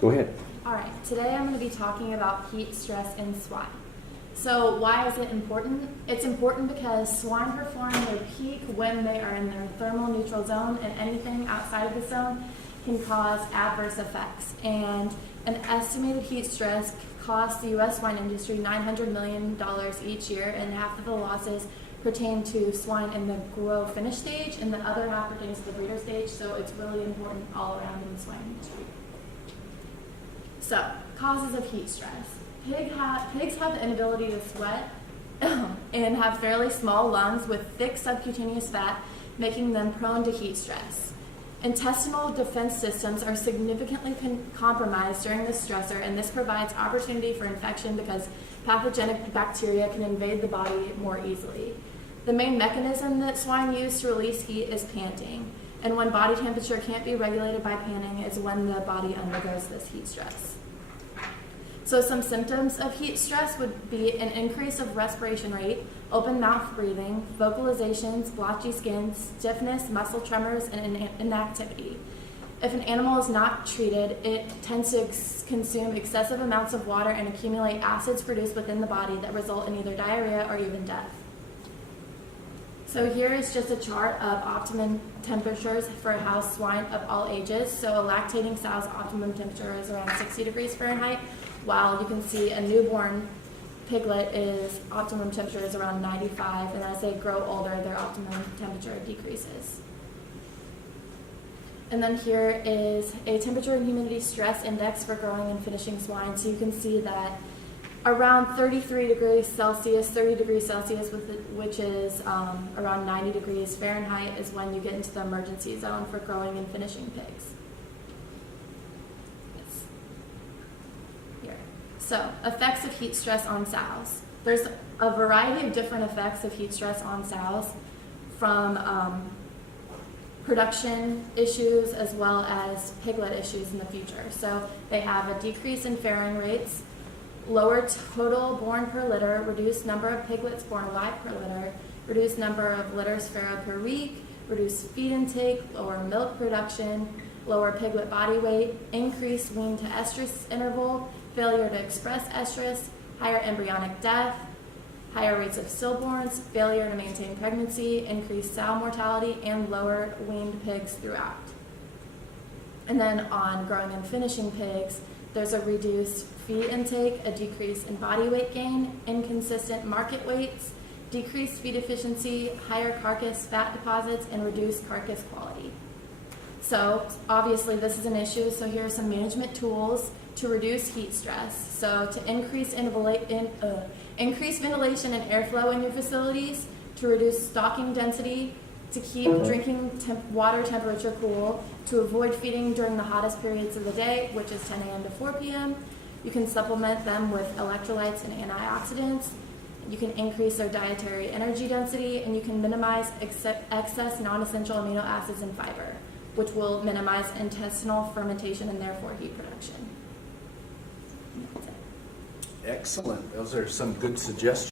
Go ahead. All right, today I'm going to be talking about heat stress in swine. So why is it important? It's important because swine perform their peak when they are in their thermal neutral zone, and anything outside of the zone can cause adverse effects. And an estimated heat stress costs the U.S. swine industry $900 million each year, and half of the losses pertain to swine in the grow-finish stage, and the other half pertains to the breeder stage, so it's really important all around in the swine industry. So, causes of heat stress. Pigs have the inability to sweat and have fairly small lungs with thick subcutaneous fat, making them prone to heat stress. Intestinal defense systems are significantly compromised during this stressor, and this provides opportunity for infection because pathogenic bacteria can invade the body more easily. The main mechanism that swine use to release heat is panting, and when body temperature can't be regulated by panting is when the body undergoes this heat stress. So some symptoms of heat stress would be an increase of respiration rate, open mouth breathing, vocalizations, blotchy skin, stiffness, muscle tremors, and inactivity. If an animal is not treated, it tends to consume excessive amounts of water and accumulate acids produced within the body that result in either diarrhea or even death. So here is just a chart of optimum temperatures for house swine of all ages. So a lactating sow's optimum temperature is around 60 degrees Fahrenheit, while you can see a newborn piglet is optimum temperature is around 95, and as they grow older, their optimum temperature decreases. And then here is a temperature and humidity stress index for growing and finishing swine. So you can see that around 33 degrees Celsius, 30 degrees Celsius, which is around 90 degrees Fahrenheit, is when you get into the emergency zone for growing and finishing pigs. Yes. Here. So, effects of heat stress on sows. There's a variety of different effects of heat stress on sows, from production issues as well as piglet issues in the future. So they have a decrease in farrowing rates, lower total born per litter, reduced number of piglets born alive per litter, reduced number of litters farrowed per week, reduced feed intake, lower milk production, lower piglet body weight, increased wean to estrus interval, failure to express estrus, higher embryonic death, higher rates of stillborns, failure to maintain pregnancy, increased sow mortality, and lower weaned pigs throughout. And then on growing and finishing pigs, there's a reduced feed intake, a decrease in body weight gain, inconsistent market weights, decreased feed efficiency, higher carcass fat deposits, and reduced carcass quality. So obviously this is an issue, so here are some management tools to reduce heat stress. So to increase ventilation and airflow in your facilities, to reduce stocking density, to keep drinking water temperature cool, to avoid feeding during the hottest periods of the day, which is 10 a.m. to 4 p.m. You can supplement them with electrolytes and antioxidants. You can increase their dietary energy density, and you can minimize excess non-essential amino acids and fiber, which will minimize intestinal fermentation and therefore heat production. Excellent. Those are some good suggestions.